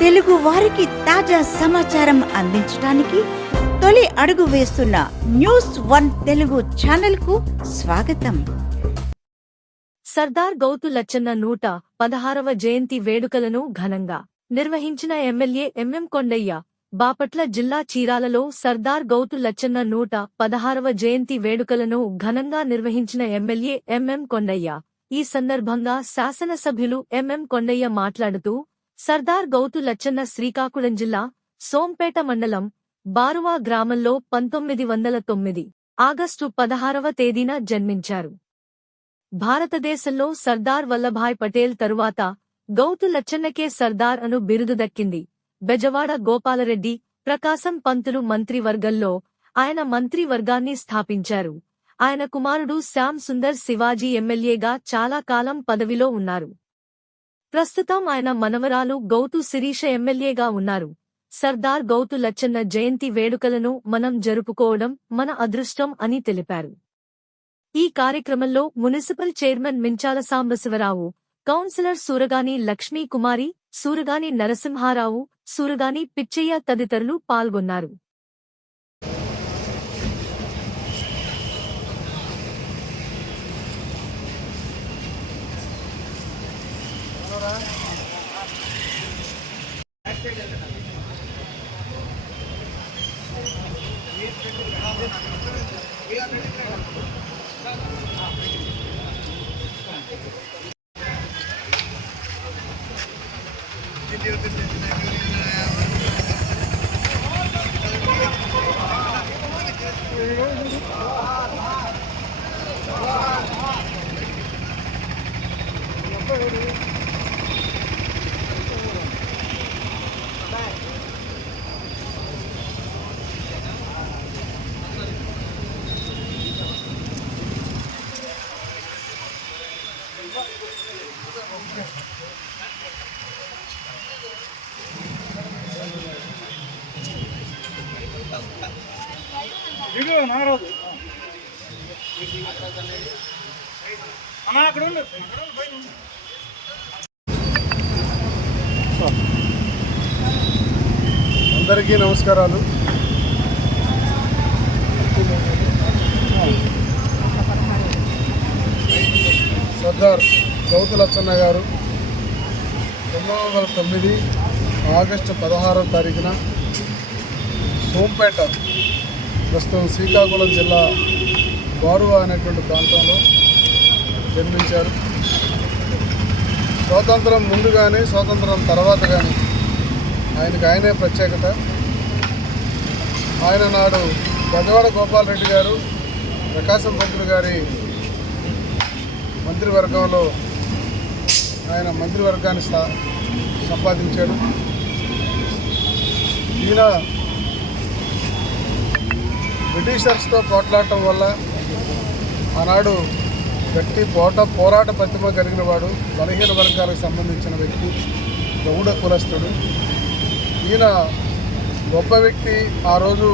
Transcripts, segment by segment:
తెలుగు వారికి తాజా సమాచారం అందించడానికి తొలి అడుగు వేస్తున్న న్యూస్1 తెలుగు ఛానల్ కు స్వాగతం. సర్దార్ గౌతు లచ్చన్న 116వ జయంతి వేడుకలను ఘనంగా నిర్వహించిన ఎమ్మెల్యే ఎంఎం కొండయ్య. బాపట్ల జిల్లా చీరాలలో సర్దార్ గౌతు లచ్చన్న 116వ జయంతి వేడుకలను ఘనంగా నిర్వహించిన ఎమ్మెల్యే ఎంఎం కొండయ్య. ఈ సందర్భంగా శాసనసభ్యులు ఎంఎం కొండయ్య మాట్లాడుతూ, సర్దార్ గౌతు లచ్చన్న శ్రీకాకుళం జిల్లా సోంపేట మండలం బారువా గ్రామంలో 1909 ఆగస్టు 16వ తేదీన జన్మించారు. భారతదేశంలో సర్దార్ వల్లభాయ్ పటేల్ తరువాత గౌతు లచ్చన్నకే సర్దార్ అను బిరుదు దక్కింది. బెజవాడ గోపాలరెడ్డి, ప్రకాశం పంతులు మంత్రివర్గంలో ఆయన మంత్రివర్గాన్ని స్థాపించారు. ఆయన కుమారుడు శ్యామ్ సుందర్ శివాజీ ఎమ్మెల్యేగా చాలా కాలం పదవిలో ఉన్నారు. ప్రస్తుతం ఆయన మనవరాలు గౌతు శిరీష ఎమ్మెల్యేగా ఉన్నారు. సర్దార్ గౌతు లచ్చన్న జయంతి వేడుకలను మనం జరుపుకోవడం మన అదృష్టం అని తెలిపారు. ఈ కార్యక్రమంలో municipal chairman Minchala Sambasivarao, councillor Suragani Lakshmi Kumari, Suragani Narasimharao, Suragani Pichaiah తదితరులు పాల్గొన్నారు. అందరికీ నమస్కారాలు. సర్దార్ గౌతు లచ్చన్న గారు 1909 ఆగస్టు 16వ తారీఖున సోంపేట, ప్రస్తుతం శ్రీకాకుళం జిల్లా బారువా అనేటువంటి ప్రాంతంలో జన్మించారు. స్వాతంత్రం ముందు కానీ స్వాతంత్రం తర్వాత కానీ ఆయనే ప్రత్యేకత. ఆయన నాడు బెజవాడ గోపాలరెడ్డి గారు, ప్రకాశం పంతులు గారి మంత్రివర్గంలో ఆయన మంత్రివర్గాన్ని సంపాదించాడు. ఈయన బ్రిటిషర్స్తో పోట్లాడటం వల్ల ఆనాడు గట్టి పోరాట ప్రతిమ కలిగిన వాడు, బలహీన వర్గాలకు సంబంధించిన వ్యక్తి, గౌడ కులస్తుడు. ఈయన గొప్ప వ్యక్తి. ఆ రోజు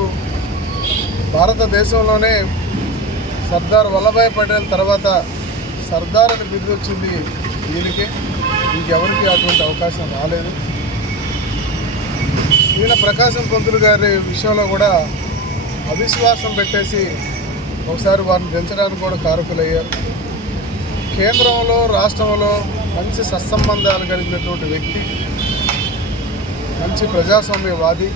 భారతదేశంలోనే సర్దార్ వల్లభాయ్ పటేల్ తర్వాత సర్దార్ అని బిరుదు వచ్చింది ఈయనకి. ఇంకెవరికి అటువంటి అవకాశం రాలేదు. ఈయన ప్రకాశం పంతులు గారి విషయంలో కూడా అవిశ్వాసం పెట్టేసి ఒకసారి వారిని పెంచడానికి కూడా కారకులయ్యారు. కేంద్రంలో రాష్ట్రంలో మంచి సత్సంబంధాలు కలిగినటువంటి వ్యక్తి, మంచి ప్రజాస్వామ్యవాది.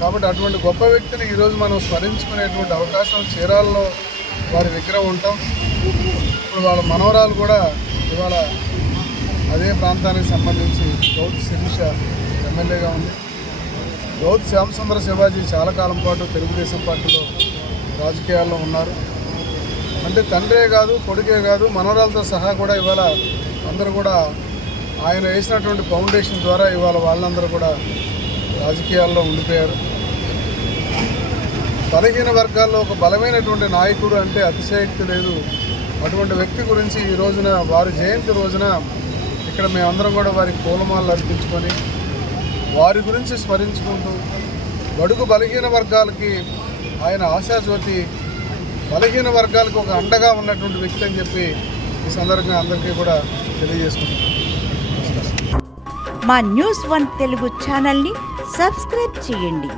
కాబట్టి అటువంటి గొప్ప వ్యక్తిని ఈరోజు మనం స్మరించుకునేటువంటి అవకాశం చీరాలలో వారి విగ్రహం ఉంటాం. ఇప్పుడు వాళ్ళ మనవరాలు కూడా ఇవాళ అదే ప్రాంతానికి సంబంధించి గౌతు శిరీష ఎమ్మెల్యేగా ఉంది. గౌతు శ్యామ్ సుందర్ శివాజీ చాలా కాలం పాటు తెలుగుదేశం పార్టీలో రాజకీయాల్లో ఉన్నారు. అంటే తండ్రే కాదు, కొడుకే కాదు, మనవరాలతో సహా కూడా ఇవాళ అందరూ కూడా ఆయన వేసినటువంటి ఫౌండేషన్ ద్వారా ఇవాళ వాళ్ళందరూ కూడా రాజకీయాల్లో ఉండిపోయారు. బలహీన వర్గాల్లో ఒక బలమైనటువంటి నాయకుడు అంటే అతిశయోక్తి లేదు. అటువంటి వ్యక్తి గురించి ఈ రోజున వారి జయంతి రోజున ఇక్కడ మేమందరం కూడా వారికి పూలమాలలు అర్పించుకొని వారి గురించి స్మరించుకుంటూ బడుగు బలహీన వర్గాలకి ఆయన ఆశాజ్యోతి, బలహీన వర్గాలకు ఒక అండగా ఉన్నటువంటి వ్యక్తి అని చెప్పి ఈ సందర్భంగా అందరికీ కూడా తెలియజేసుకుంటున్నాను. మా న్యూస్ 1 తెలుగు ఛానల్ని సబ్స్క్రైబ్ చేయండి.